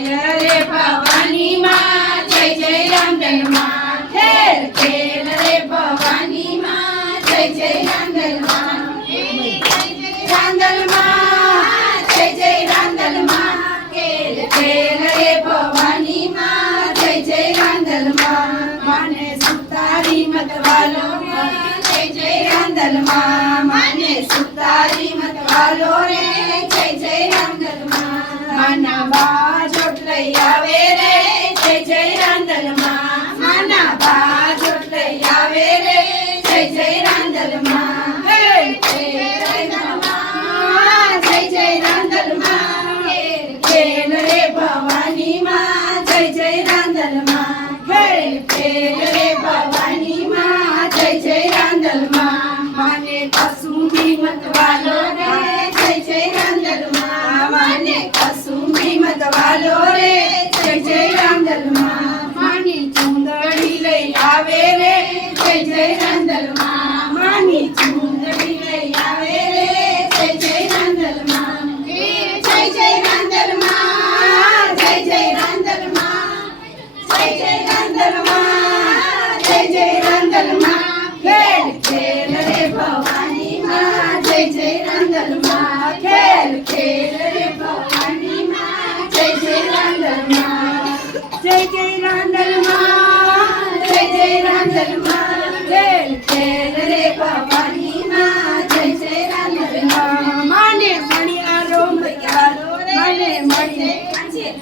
ખેલ રે ભવાની માં જય જય રાંદલમાં ખેલ ખેલ રે ભવાની માં જય જય રાંદલમાં રાંદલમાં જય જય રાંદલમાં ખેલ ખેલ રે ભવાની માં જય જય રાંદલમાં માને સુતારી મતવાલો જય જય રાંદલમાં માને સુતારી મતવાલો રે જય જય રાંદલમાં માના આવે રે, જય જય રાંદલમાં માના આવે રે, જય જય રાંદલ જય જય રાંદલ ખેલ રે ભવાની જય જય રાંદલ ખેલ રે ભવાની જય જય રાંદલમાં કસુંબી મતવાલો રે જય જય રાંદલમાં માને મતવાલો રે. જય જય રાંદલમાં માની ચુંદડી લઈ આવે રે. જય જય રાંદલમાં માની ચુંદડી લઈ આવે રે. જય જય રાંદલમાં એ જય જય રાંદલમાં જય જય રાંદલમાં જય જય રાંદલમાં જય જય રાંદલમાં ખેલ ખેલ રે ભવાની માં જય જય રાંદલમાં ખેલ ખેલ રે ભવાની માં જય જય રાંદલ માં જય જય રાંદલમાં જય જય રાંદલમાં ખેલ ખેલ રે ભવાની માં જય જય રાંદલમાં માને મણિયારો મતવાલો માને મણી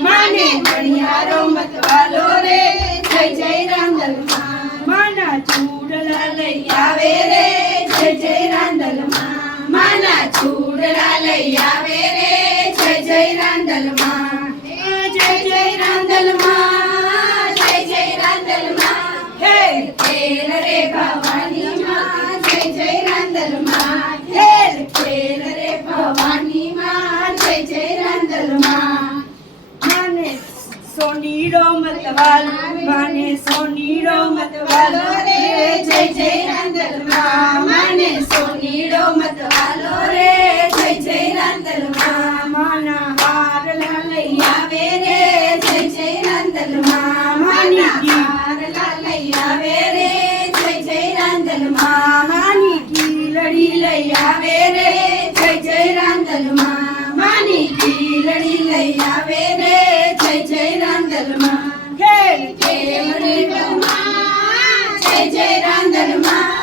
માને મણિયારો મતવાલો રે જય જય રાંદલમાં માના ચૂડલા લઈ આવે રે જય જય રાંદલમાં માના ચૂડલા લઈ આવે રે જય જય રાંદલમાં જય જય રાંદલમાં જય જય રાંદલમાં હે ખેલ રે ભવાની માં જય જય રાંદલમાં ખેલ ખેલ રે ભવાની માં જય જય રાંદલમાં માને સોનીરો મતવાલ માને સોનીરો મતવાલો રે જય જય રાંદલમાં లాలయ్యా వేరే జై జై నందలు మామానికి లాలయ్యా వేరే జై జై నందలు మామానికి లడిలయ్యా వేరే జై జై నందలు మామానికి లడిలయ్యా వేరే జై జై నందలు మా జై జై నందలు మా